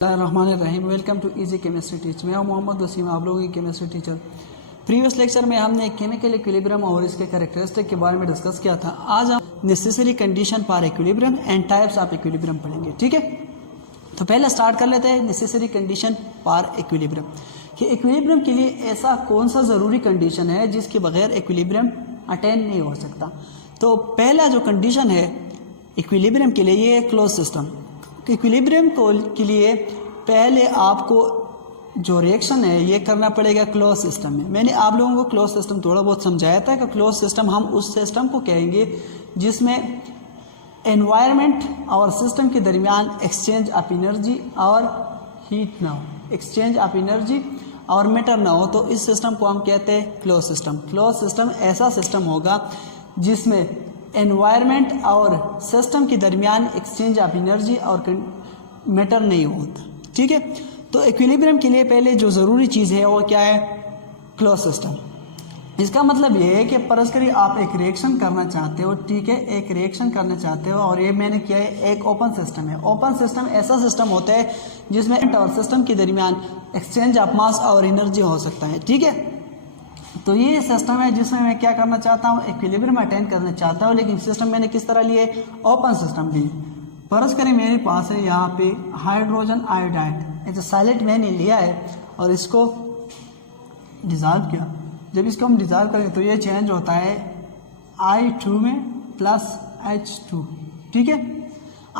Rahman welcome to easy chemistry teach. मैं हूं मोहम्मद वसीम, आप लोगों की केमिस्ट्री टीचर। प्रीवियस लेक्चर में हमने केमिकल इक्विलिब्रियम और इसके कैरेक्टरिस्टिक के बारे में डिस्कस किया था। आज हम necessary condition for equilibrium and types of equilibrium पढ़ेंगे। ठीक है, तो पहले स्टार्ट कर लेते हैं नेसेसरी कंडीशन फॉर इक्विलिब्रियम कि इक्विलिब्रियम के लिए ऐसा कौन सा ज़रूरी कंडीशन है जिसके बगैर इक्विलिब्रियम अटेन नहीं हो सकता। तो पहला जो कंडीशन है इक्विलिब्रियम के लिए ये है क्लोज सिस्टम। इक्विलिब्रियम के लिए पहले आपको जो रिएक्शन है ये करना पड़ेगा क्लोज सिस्टम में। मैंने आप लोगों को क्लोज सिस्टम थोड़ा बहुत समझाया था कि क्लोज सिस्टम हम उस सिस्टम को कहेंगे जिसमें एनवायरनमेंट और सिस्टम के दरमियान एक्सचेंज ऑफ एनर्जी और हीट ना हो, एक्सचेंज ऑफ एनर्जी और मैटर ना हो, तो इस सिस्टम को हम कहते हैं क्लोज सिस्टम। क्लोज सिस्टम ऐसा सिस्टम होगा जिसमें एनवायरनमेंट और सिस्टम के दरमियान एक्सचेंज ऑफ एनर्जी और मैटर नहीं होता। ठीक है, तो इक्विलिब्रियम के लिए पहले जो ज़रूरी चीज़ है वो क्या है? Close system. इसका मतलब ये है कि फर्ज करिए आप एक रिएक्शन करना चाहते हो, ठीक है, एक रिएक्शन करना चाहते हो और ये मैंने किया है एक ओपन सिस्टम है। ओपन सिस्टम ऐसा सिस्टम होता है जिसमें और सिस्टम के दरमियान एक्सचेंज ऑफ मास और एनर्जी हो सकता है। ठीक है, तो ये सिस्टम है जिसमें मैं क्या करना चाहता हूँ, इक्विलिब्रियम अटेन करना चाहता हूँ, लेकिन सिस्टम मैंने किस तरह लिए? ओपन सिस्टम लिए। फर्ज करें मेरे पास है यहाँ पे हाइड्रोजन आयोडाइड, एक सॉलिड मैंने लिया है और इसको डिज़ोल्व किया। जब इसको हम डिज़ोल्व करेंगे तो ये चेंज होता है I2 में प्लस H2। ठीक है,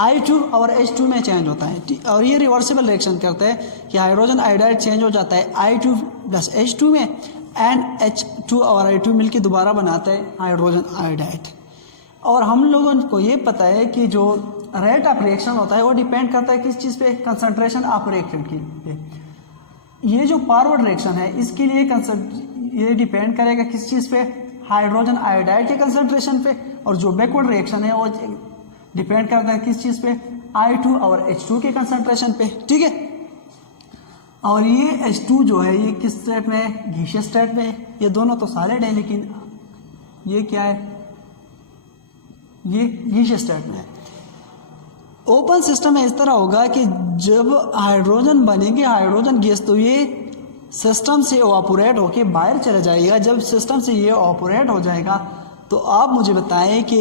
I2 और H2 में चेंज होता है और ये रिवर्सिबल रिएक्शन करता है कि हाइड्रोजन आयोडाइड चेंज हो जाता है I2 प्लस H2 में एंड H2 और I2 मिलकर दोबारा बनाता है हाइड्रोजन आयोडाइड। और हम लोगों को ये पता है कि जो रेट ऑफ रिएक्शन होता है वो डिपेंड करता है किस चीज़ पे? कंसंट्रेशन ऑफ रिएक्टेंट की पे। ये जो फॉरवर्ड रिएक्शन है इसके लिए ये डिपेंड करेगा किस चीज़ पे? हाइड्रोजन आयोडाइड के कंसंट्रेशन पे। और जो बैकवर्ड रिएक्शन है वो डिपेंड करता है किस चीज़ पे? I2 और H2 के कंसंट्रेशन पे। ठीक है, और ये H2 जो है ये किस स्टेट में है? गैसियस स्टेट में है। ये दोनों तो सॉलिड है लेकिन ये क्या है? ये गैसियस स्टेट में है। ओपन सिस्टम में इस तरह होगा कि जब हाइड्रोजन बनेंगे हाइड्रोजन गैस तो ये सिस्टम से इवापोरेट होके बाहर चला जाएगा। जब सिस्टम से ये इवापोरेट हो जाएगा तो आप मुझे बताएं कि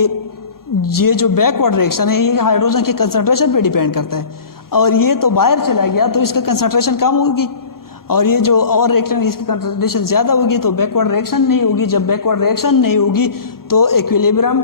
ये जो बैकवर्ड रिएक्शन है ये हाइड्रोजन के कंसंट्रेशन पे डिपेंड करता है और ये तो बाहर चला गया तो इसका कंसंट्रेशन कम होगी और ये जो और रिएक्शन इसकी कंसंट्रेशन ज़्यादा होगी तो बैकवर्ड रिएक्शन नहीं होगी। जब बैकवर्ड रिएक्शन नहीं होगी तो इक्विलिब्रियम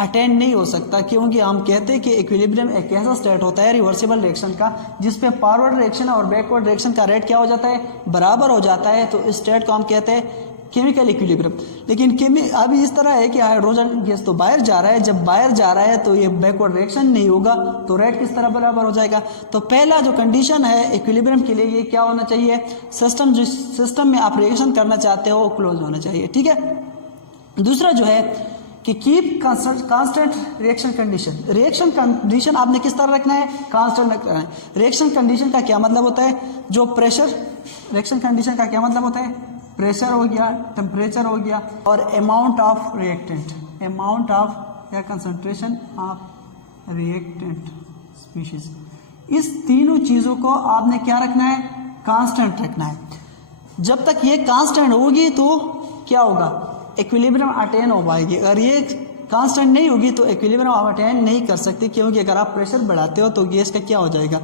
अटेंड नहीं हो सकता, क्योंकि हम कहते हैं कि इक्विलिब्रियम एक ऐसा स्टेट होता है रिवर्सिबल रिएक्शन का जिसपे फॉरवर्ड रिएक्शन और बैकवर्ड रिएक्शन का रेट क्या हो जाता है? बराबर हो जाता है। तो इस स्टेट को हम कहते हैं केमिकल इक्विलिब्रियम। लेकिन अभी इस तरह है कि हाइड्रोजन गैस तो बाहर जा रहा है, जब बाहर जा रहा है तो ये बैकवर्ड रिएक्शन नहीं होगा तो रेट किस तरह बराबर हो जाएगा? तो पहला जो कंडीशन है इक्विलिब्रियम के लिए ये क्या होना चाहिए? सिस्टम जिस सिस्टम में आप रिएक्शन करना चाहते हो वो क्लोज होना चाहिए। ठीक है, दूसरा जो है कि keep constant reaction condition. Reaction condition आपने किस तरह रखना है? कांस्टेंट रखना है। रिएक्शन कंडीशन का क्या मतलब होता है? जो प्रेशर, रिएक्शन कंडीशन का क्या मतलब होता है? प्रेशर हो गया, टेम्परेचर हो गया और amount of reactant, amount of या कंसंट्रेशन ऑफ रिएक्टेंट स्पीशीज। इस तीनों चीज़ों को आपने क्या रखना है? कांस्टेंट रखना है। जब तक ये कांस्टेंट होगी तो क्या होगा? इक्विलिब्रियम अटेन हो पाएगी। अगर ये कांस्टेंट नहीं होगी तो इक्विलिब्रियम आप अटेन नहीं कर सकते, क्योंकि अगर आप प्रेशर बढ़ाते हो तो गैस का क्या हो जाएगा?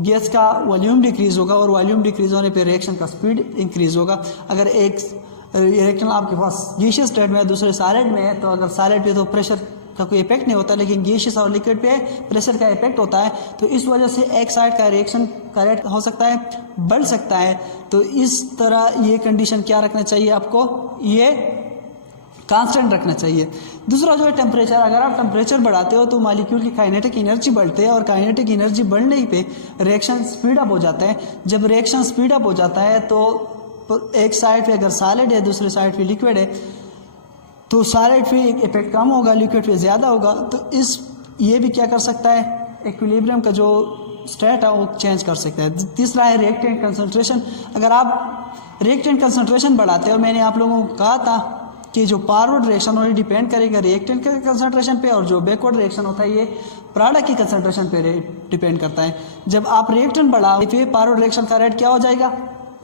गैस का वॉल्यूम डिक्रीज होगा और वॉल्यूम डिक्रीज होने पे रिएक्शन का स्पीड इंक्रीज होगा। अगर एक रिएक्शन आपके पास गैसियस स्टेट में है दूसरे सॉलिड में है तो अगर सॉलिड पे तो प्रेशर का कोई इफेक्ट नहीं होता, लेकिन गैसियस और लिक्विड पे प्रेशर का इफेक्ट होता है। तो इस वजह से एक साइड का रिएक्शन का रेट हो सकता है बढ़ सकता है। तो इस तरह ये कंडीशन क्या रखना चाहिए आपको? ये कांस्टेंट रखना चाहिए। दूसरा जो है टेम्परेचर। अगर आप टेम्परेचर बढ़ाते हो तो मॉलिक्यूल की काइनेटिक एनर्जी बढ़ते हैं और काइनेटिक एनर्जी बढ़ने पे रिएक्शन स्पीड अप हो जाता है। जब रिएक्शन स्पीड अप हो जाता है तो एक साइड पे अगर सॉलिड है दूसरे साइड पे लिक्विड है तो सॉलिड पे इफेक्ट कम होगा, लिक्विड पे ज़्यादा होगा। तो ये भी क्या कर सकता है? इक्विलिब्रियम का जो स्टेट है वो चेंज कर सकता है। तीसरा है रिएक्टेंट कंसंट्रेशन। अगर आप रिएक्टेंट कंसंट्रेशन बढ़ाते हो, मैंने आप लोगों को कहा था कि जो फॉरवर्ड रिएक्शन हो डिपेंड करेगा रिएक्टेंट के कंसंट्रेशन पे, और जो बैकवर्ड रिएक्शन होता है ये प्रोडक्ट की कंसंट्रेशन पे डिपेंड करता है। जब आप रिएक्टेंट बढ़ाओ फिर फॉरवर्ड रिएक्शन का रेट क्या हो जाएगा,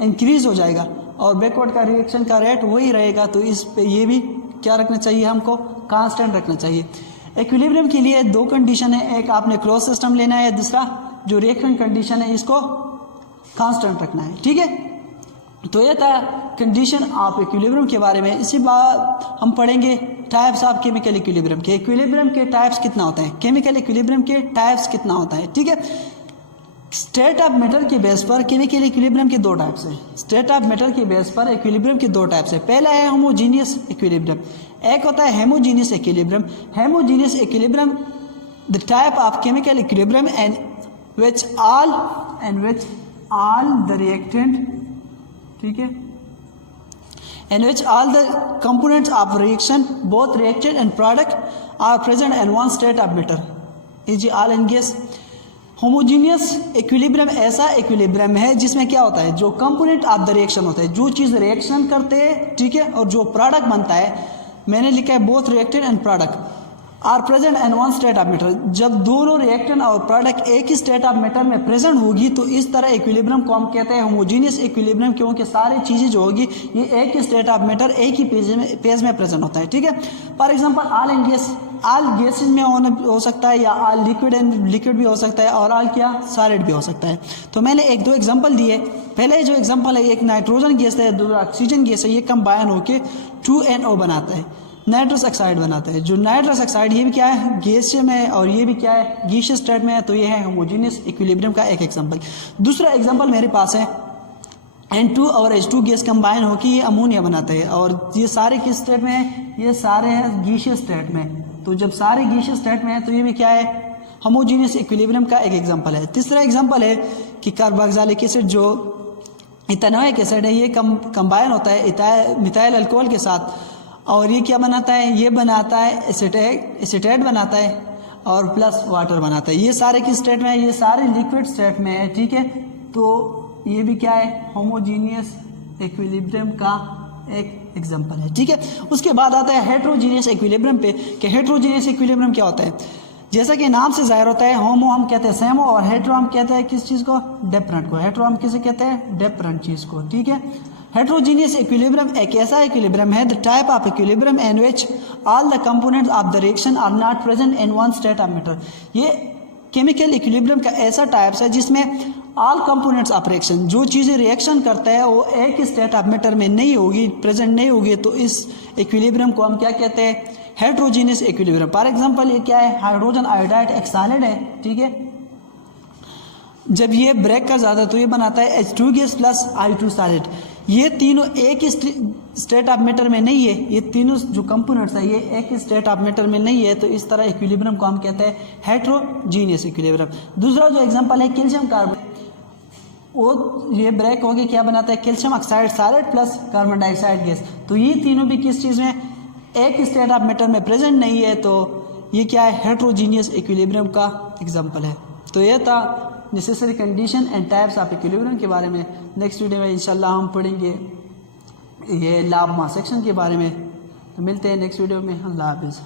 इंक्रीज हो जाएगा, और बैकवर्ड का रिएक्शन का रेट वही रहेगा। तो इस पे ये भी क्या रखना चाहिए, हमको कांस्टेंट रखना चाहिए। इक्विलिब्रियम के लिए दो कंडीशन है, एक आपने क्लोज सिस्टम लेना है, दूसरा जो रिएक्टेंट कंडीशन है इसको कांस्टेंट रखना है, ठीक है। तो ये था कंडीशन ऑफ इक्विलिब्रियम के बारे में। इसी बाद हम पढ़ेंगे टाइप्स ऑफ केमिकल इक्विलिब्रियम के। इक्विलिब्रियम के टाइप्स कितना होता है, केमिकल इक्विलिब्रियम के टाइप्स कितना होता है, ठीक है। स्टेट ऑफ मैटर के बेस पर केमिकल इक्विलिब्रियम के दो टाइप्स हैं। स्टेट ऑफ मैटर के बेस पर इक्विलिब्रियम के दो टाइप्स है। पहला है होमोजीनियस इक्विलिब्रियम, एक होता है homogeneous equilibrium. Homogeneous equilibrium the type of chemical equilibrium and which all the reactant, ठीक है, in which all the components of reaction both reactant and product are present in one state of matter, e.g. all and gas। Homogeneous equilibrium ऐसा equilibrium है जिसमें क्या होता है, जो component of the reaction होता है, जो चीज़ रिएक्शन करते हैं, ठीक है, और जो प्रोडक्ट बनता है, मैंने लिखा है both reactant and product are present in one state of matter. जब दोनों रिएक्टेंट और प्रोडक्ट एक ही स्टेट ऑफ मैटर में प्रेजेंट होगी तो इस तरह इक्विलिब्रियम को हम कहते हैं होमोजीनियस इक्विलिब्रियम, क्योंकि सारी चीज़ें जो होगी ये एक ही स्टेट ऑफ मैटर एक ही पेज में प्रेजेंट होता है, ठीक है। For example all in gas, all gases में हो सकता है, या ऑल लिक्विड भी हो सकता है, और ऑल क्या सॉलिड भी हो सकता है। तो मैंने एक दो एग्जांपल दिए। पहले जो एग्जांपल है, एक नाइट्रोजन गैस है, दूसरा ऑक्सीजन गैस है, ये कंबाइन होकर 2NO बनाता है, नाइट्रस ऑक्साइड बनाता है। जो नाइट्रस ऑक्साइड ये भी क्या है, गैसीय में है, और ये भी क्या है, गैसीय स्टेट में है। तो ये है होमोजीनियस इक्विलिब्रियम का एक एग्जांपल। दूसरा एग्जांपल मेरे पास है N2 और H2 गैस कंबाइन होकर ये अमोनिया बनाता है, और ये सारे किस स्टेट में है, ये सारे हैं गैसीय स्टेट में। तो जब सारे गैसीय स्टेट में है तो ये भी क्या है, होमोजीनियस इक्विलिब्रियम का एक एग्जांपल है। तीसरा एग्जांपल है कि कार्बोक्सिलिक एसिड जो इथेनोइक एसिड है, ये कंबाइन होता है मिथाइल अल्कोहल के साथ, और ये क्या बनाता है, ये बनाता है एसीटेट बनाता है, और प्लस वाटर बनाता है। ये सारे किस स्टेट में है, ये सारे लिक्विड स्टेट में है, ठीक है। तो ये भी क्या है, होमोजीनियस इक्विलिब्रियम का एक एग्जांपल है, ठीक है। उसके बाद आता है हेट्रोजीनियस इक्विलिब्रियम पे, कि हेट्रोजीनियस इक्विलिब्रियम क्या होता है। जैसा कि नाम से जाहिर होता है, होमो हम कहते हैं सेमो, और हेट्रो हम कहते हैं किस चीज़ को, डिफरेंट को। हेट्रो हम किसे कहते हैं, डिफरेंट चीज़ को, ठीक है। हेट्रोजीनियस इक्विलिब्रियम एक ऐसा इक्विलिब्रियम है, the type of equilibrium in which all the components of the reaction are not present in one state of matter. ये केमिकल इक्विलिब्रियम का ऐसा टाइप्स है जिसमें ऑल कंपोनेंट्स ऑफ रिएक्शन, जो चीज़ें रिएक्शन करता है वो एक ही स्टेट ऑफ मैटर में नहीं होगी, प्रेजेंट नहीं होगी। तो इस इक्विलिब्रियम को हम क्या कहते हैं, हेट्रोजीनियस इक्विलिब्रियम। फॉर एग्जांपल ये क्या है, हाइड्रोजन आयोडाइड एक सॉलिड है, ठीक है। जब ये ब्रेक कर जाता है तो ये बनाता है H2 gas plus I2 solid. ये तीनों एक ही स्टेट ऑफ मैटर में नहीं है, ये तीनों जो कंपोनेंट्स है ये एक ही स्टेट ऑफ मैटर में नहीं है। तो इस तरह इक्विलिब्रियम को हम कहते हैं हेट्रोजीनियस इक्विलिब्रियम। दूसरा जो एग्जांपल है कैल्शियम कार्बोनेट, वो ये ब्रेक होके क्या बनाता है, calcium oxide solid plus carbon dioxide gas. तो ये तीनों भी किस चीज़ में, एक स्टेट ऑफ मैटर में प्रेजेंट नहीं है। तो ये क्या है, हेट्रोजीनियस इक्विलिब्रियम का एग्जांपल है। तो ये था necessary condition and types of equilibrium के बारे में। नेक्स्ट वीडियो में इंशाल्लाह हम पढ़ेंगे ये लॉ ऑफ मास एक्शन के बारे में। तो मिलते हैं नेक्स्ट वीडियो में। अल्लाह हाफिज़।